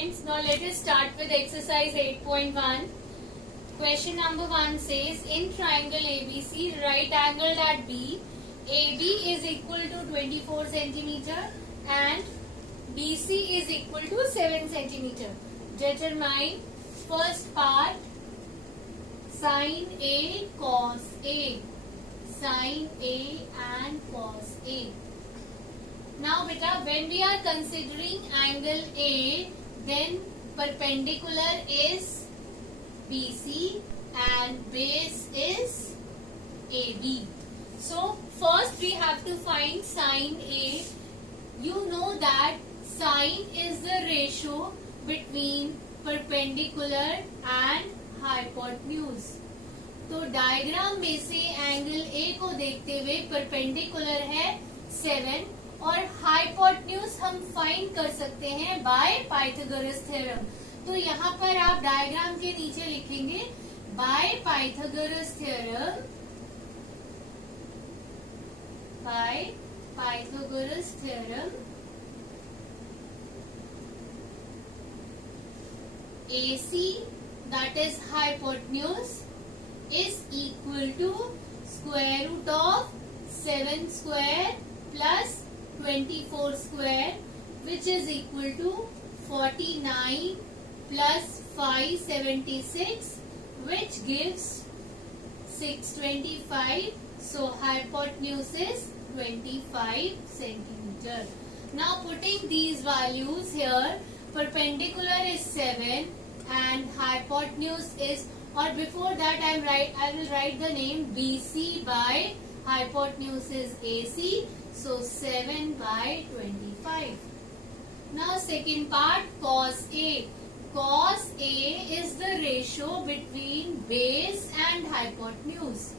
students, now let us start with exercise 8.1. Question number 1 says, in triangle ABC, right angled at B, AB is equal to 24 centimeter and BC is equal to 7 centimeter. Determine first part, sin A, cos A. Sin A and cos A. Now beta, when we are considering angle A, then perpendicular is BC and base is AB. So first we have to find sin A. You know that sin is the ratio between perpendicular and hypotenuse. तो diagram में से angle A को देखते हुए perpendicular है 7 और hypotenuse हम find कर सकते हैं बाय पाइथागोरस थ्योरम. तो यहाँ पर आप डायग्राम के नीचे लिखेंगे by Pythagoras theorem. By Pythagoras theorem AC, that is hypotenuse, is equal to square root of 7 square plus 24 square, which is equal to 49 plus 576, which gives 625. So hypotenuse is 25 centimeter. Now putting these values here, perpendicular is 7 and hypotenuse is, or before that I will write the name BC by hypotenuse is AC. So 7 by 25. Now second part, cos A. Cos A is the ratio between base and hypotenuse.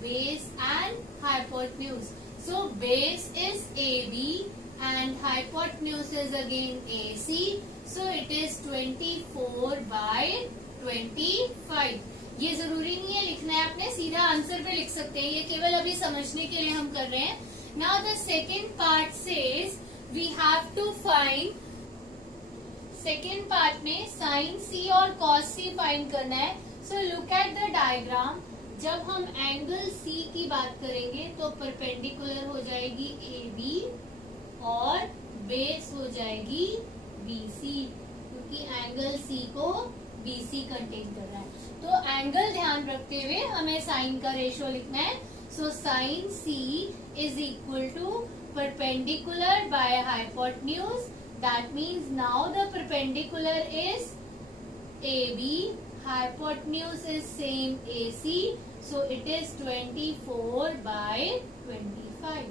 Base and hypotenuse. So base is AB and hypotenuse is again AC. So it is 24 by 25. ये जरूरी नहीं है लिखना है, आपने सीधा answer पे लिख सकते हैं, ये केवल अभी समझने के लिए हम कर रहे हैं. Now the second part says we have to find, second part में sin C और cos C फाइंड करना है. So look at the diagram. जब हम एंगल C की बात करेंगे तो परपेंडिकुलर हो जाएगी AB और बेस हो जाएगी BC, क्योंकि एंगल C को BC कंटेन कर रहा है. तो एंगल ध्यान रखते हुए हमें साइन का रेशियो लिखना है. So sine C is equal to perpendicular by hypotenuse. That means now the perpendicular is AB, hypotenuse is same AC. So it is 24 by 25.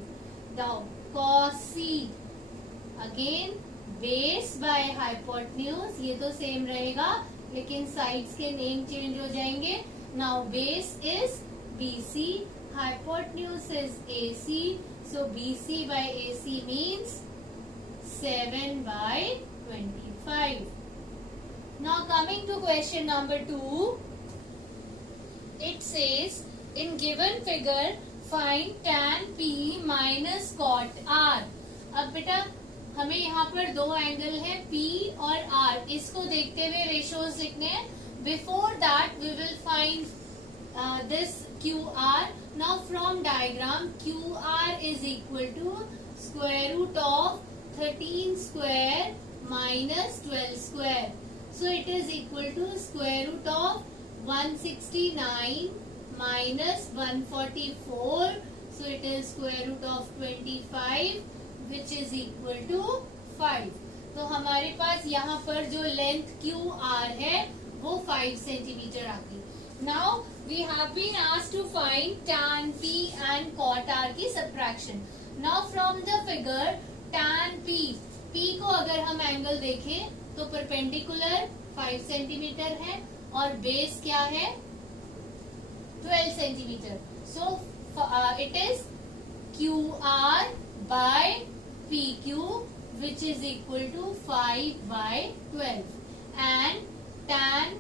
Now cos C, again base by hypotenuse, ये तो same रहेगा लेकिन sides के name change हो जाएंगे. Now base is BC, hypotenuse is AC, so BC by AC means 7 by 25. Now coming to question number 2, it says in given figure find tan P minus cot R. अब बेटा हमें यहाँ पर दो angle है P और R, इसको देखते हुए रेशियोज लिखने हैं. Before that we will find this QR. Now from diagram QR is equal to square root of 13 square minus 12 square. So it is equal to square root of 169 minus 144. So it is square root of 25, which is equal to 5. तो हमारे पास यहाँ पर जो length QR है वो 5 centimetre आती. Now we have been asked to find tan P and cot R की subtraction. Now from the figure tan P को अगर हम एंगल देखें तो परपेंडिकुलर 5 सेंटीमीटर है और बेस क्या है 12 centimetre. So it is QR by PQ, which is equal to 5 by 12. and tan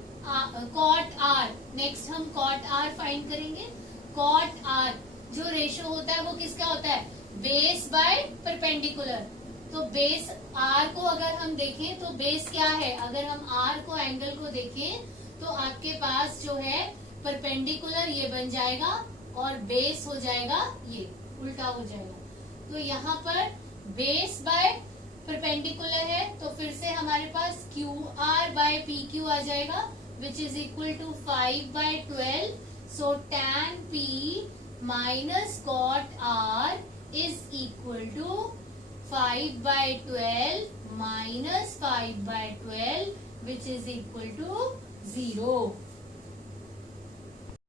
cot R. Next हम cot R फाइंड करेंगे. cot R जो रेशियो होता है वो किसका होता है, बेस बाय परपेंडिकुलर. तो बेस आर को अगर हम देखें तो बेस क्या है, अगर हम आर को एंगल को देखें तो आपके पास जो है परपेंडिकुलर ये बन जाएगा और बेस हो जाएगा ये उल्टा हो जाएगा। तो यहाँ पर बेस बाय परपेंडिकुलर है तो फिर से हमारे पास Q R by P Q आ जाएगा which is equal to 5/12। So tan p minus cot r is equal to 5/12 minus 5/12 which is equal to 0।